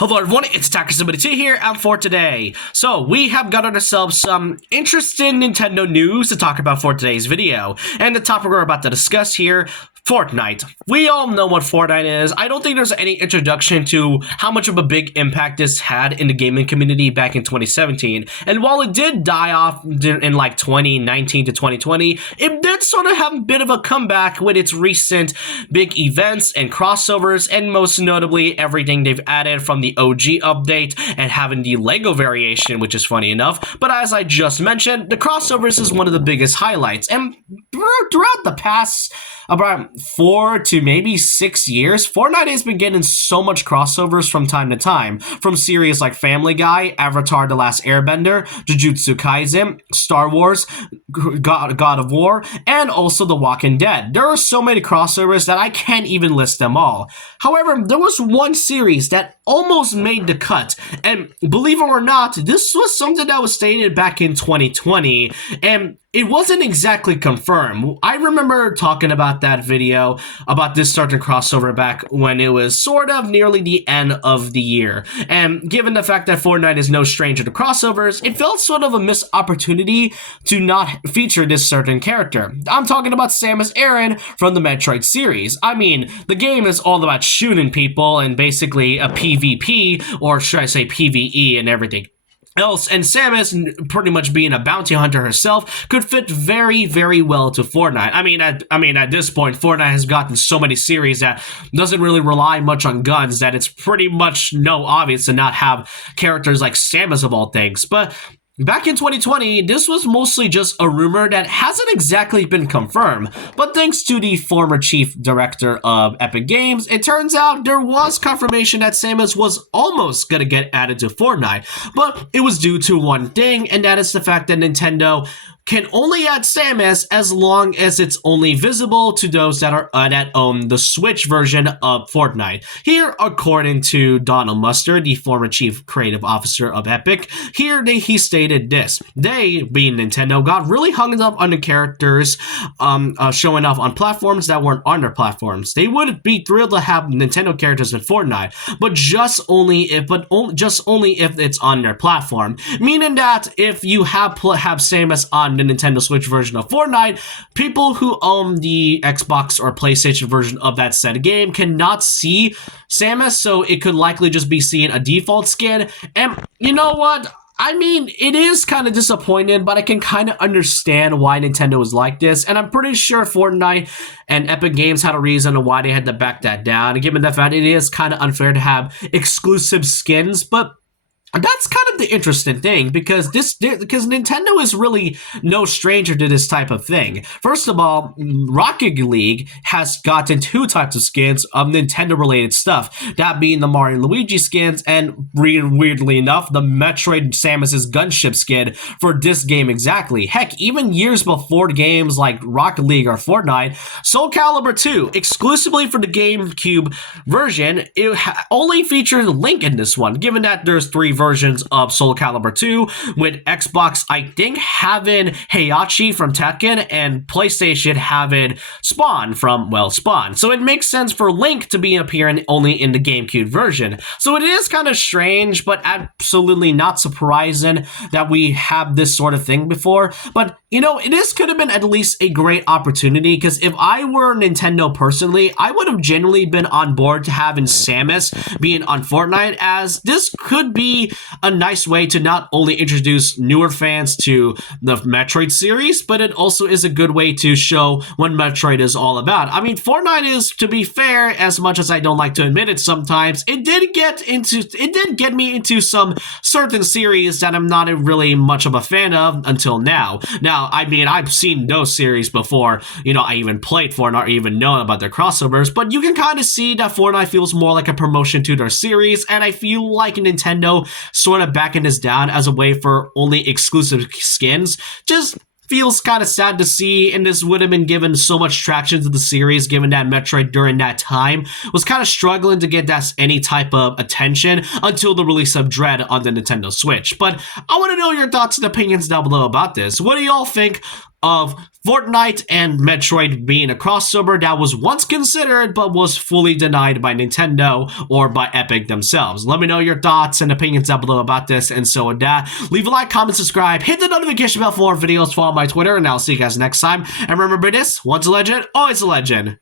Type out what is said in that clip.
Hello everyone, it's Attacker72 here, and for today, we have got ourselves some interesting Nintendo news to talk about for today's video, and the topic we're about to discuss here, Fortnite. We all know what Fortnite is. I don't think there's any introduction to how much of a big impact this had in the gaming community back in 2017, and while it did die off in like 2019 to 2020, it did sort of have a bit of a comeback with its recent big events and crossovers, and most notably everything they've added from the OG update and having the Lego variation, which is funny enough. But as I just mentioned, the crossovers is one of the biggest highlights, and throughout the past about 4 to maybe 6 years, Fortnite has been getting so much crossovers from time to time, from series like Family Guy, Avatar: The Last Airbender, Jujutsu Kaisen, Star Wars, God of War, and also The Walking Dead. There are so many crossovers that I can't even list them all. However, there was one series that almost made the cut, and believe it or not, this was something that was stated back in 2020, and it wasn't exactly confirmed. I remember talking about that video, about this certain crossover back when it was sort of nearly the end of the year. And given the fact that Fortnite is no stranger to crossovers, it felt sort of a missed opportunity to not feature this certain character. I'm talking about Samus Aran from the Metroid series. I mean, the game is all about shooting people and basically a PvP, or should I say PvE, and everything else, and Samus, pretty much being a bounty hunter herself, could fit very, very well to Fortnite. I mean, at this point, Fortnite has gotten so many series that doesn't really rely much on guns that it's pretty much obvious to not have characters like Samus of all things. But back in 2020, this was mostly just a rumor that hasn't exactly been confirmed, but thanks to the former chief director of Epic Games, it turns out there was confirmation that Samus was almost gonna get added to Fortnite, but it was due to one thing, and that is the fact that Nintendo can only add Samus as long as it's only visible to those that own the Switch version of Fortnite. Here, according to Donald Mustard, the former chief creative officer of Epic, he stated this: they, being Nintendo, got really hung up on the characters showing off on platforms that weren't on their platforms. They would be thrilled to have Nintendo characters in Fortnite, but just only if it's on their platform. Meaning that if you have Samus on the Nintendo Switch version of Fortnite, people who own the Xbox or PlayStation version of that said game cannot see Samus, so it could likely just be seeing a default skin. And you know what? I mean, it is kind of disappointing, but I can kind of understand why Nintendo was like this, and I'm pretty sure Fortnite and Epic Games had a reason why they had to back that down, and given the fact it is kind of unfair to have exclusive skins, but that's kind of the interesting thing, because Nintendo is really no stranger to this type of thing. First of all, Rocket League has gotten 2 types of skins of Nintendo-related stuff, that being the Mario and Luigi skins, and weirdly enough, the Metroid Samus's gunship skin for this game exactly. Heck, even years before games like Rocket League or Fortnite, Soul Calibur 2, exclusively for the GameCube version, it only featured Link in this one, given that there's 3 versions of Soul Calibur 2, with Xbox, I think, having Heihachi from Tekken, and PlayStation having Spawn from, well, Spawn. So it makes sense for Link to be appearing only in the GameCube version. So it is kind of strange, but absolutely not surprising that we have this sort of thing before. But, you know, this could have been at least a great opportunity, because if I were Nintendo personally, I would have genuinely been on board to having Samus being on Fortnite, as this could be a nice way to not only introduce newer fans to the Metroid series, but it also is a good way to show what Metroid is all about. I mean, Fortnite is, to be fair, as much as I don't like to admit it sometimes, it did get me into some certain series that I'm not really much of a fan of until now. Now, I mean, I've seen those series before, I even played Fortnite or even know about their crossovers, but you can kind of see that Fortnite feels more like a promotion to their series, and I feel like Nintendo sort of backing this down as a way for only exclusive skins just feels kind of sad to see, and this would have been given so much traction to the series, given that Metroid during that time was kind of struggling to get that any type of attention until the release of Dread on the Nintendo Switch. But I want to know your thoughts and opinions down below about this. What do y'all think of Fortnite and Metroid being a crossover that was once considered but was fully denied by Nintendo or by Epic themselves. Let me know your thoughts and opinions down below about this, and so with that, leave a like, comment, subscribe, hit the notification bell for more videos, follow my Twitter, and I'll see you guys next time. And remember this, once a legend, always a legend.